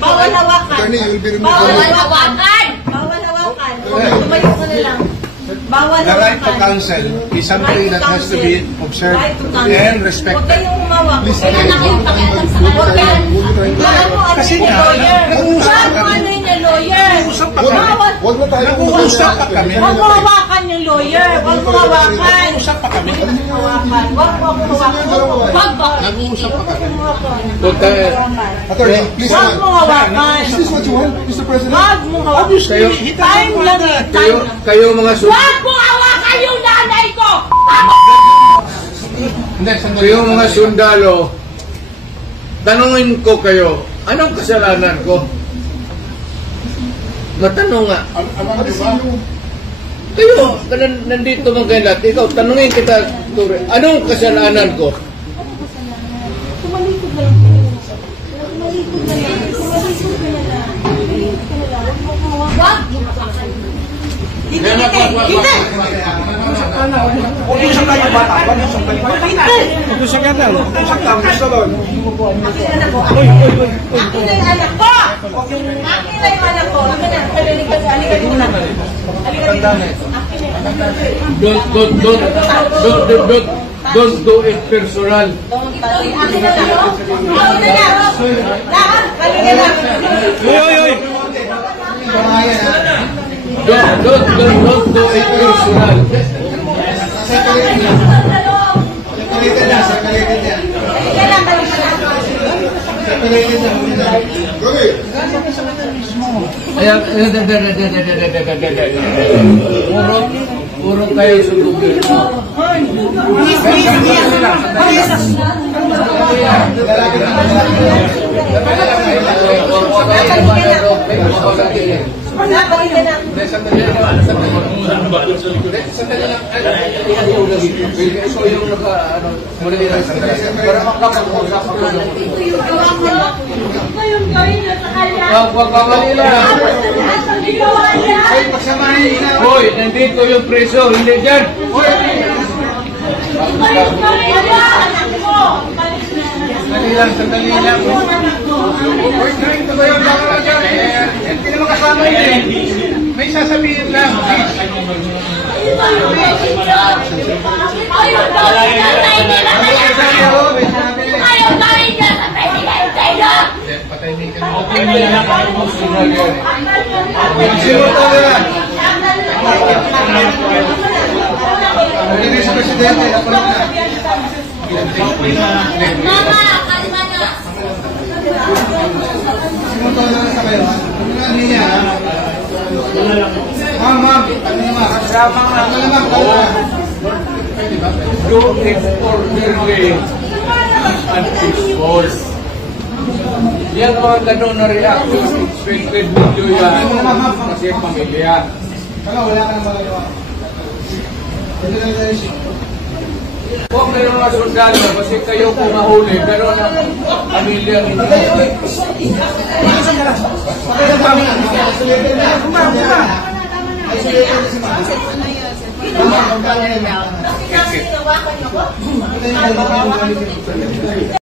Bawal hawakan. Attorney, you will be removed. Bawal hawakan. Bawal hawakan. Tumayo ka na lang. Bawal The right to hawakan. counsel is something that has to be observed and Huwag respected. kayong humawak. Please, Huwag kayong nakipakialam sa Huwag kanya. tayo- Kasi nga, Bawal mo ano yung lawyer. Nag-uusap pa kami. Bawal. Huwag na tayo Nag-uusap pa kami. Huwag mo hawakan yung lawyer. Huwag mo hawakan. Nag-uusap pa kami. Hawakan. Huwag mo hawakan. Huwag ba? Nag-uusap pa kami. Attorney, please. Huwag mo hawakan. Is this what you want, Mr. President? Huwag mo hawakan. Obviously, Time lang eh. Time lang. Kayo mga Huwag mo hawakan yung nanay ko! kayo mga sundalo, tanungin ko kayo, anong kasalanan ko? Matanong nga. Kayo, nandito mga kayo lahat, ikaw, tanungin kita, Ture, anong kasalanan ko? Tumalikod na lang. Tumalikod na lang. Tumalikod na lang. Tumalikod na lang. Huwag mo hawakan. Hindi! Huwag yung isang tayo bata. Huwag yung isang tayo bata. Huwag yung isang tayo bata. Huwag yung isang tayo bata. Akin na yung anak ko! Akin na yung anak ko! Akin na. Halika muna. Halika dito. Akin na yung anak ko. Don't do it personal. Akin na lang. Akin na lang. Lahat. Halika lang. Don't do it personal. Halika lang. Puro kayo sa gobyerno. Halika na. Ito yung para makapag-usap ko. Ngayong gawin niyo sa kanya. Wag pa Manila. Ang ginawa niya. Hoy, nandito yung preso, hindi dyan. Ngayong gawin niya. Anak mo. Sandali lang. Hoy, kain ko ba yung baka dyan? Hindi naman kasama yun. May sasabihin lang. Ngayong gawin niya. Ngayong gawin niya sa presidente niya. Sa Presidente, Mama, kalma na. simuto na lang sa kayo. Ano niya, ha? Ma'am, ano naman? Ano naman? Do it orderly and peaceful. Yan mga ganun na reaction, expected video yan. Kasi pamilya. Kala, wala ka nang magagawa. Ito lang tayo siya. Huwag na yung mga sundalo kasi kayo kung mahuli, pero ang pamilya hindi. Ginawa ko niyo ko.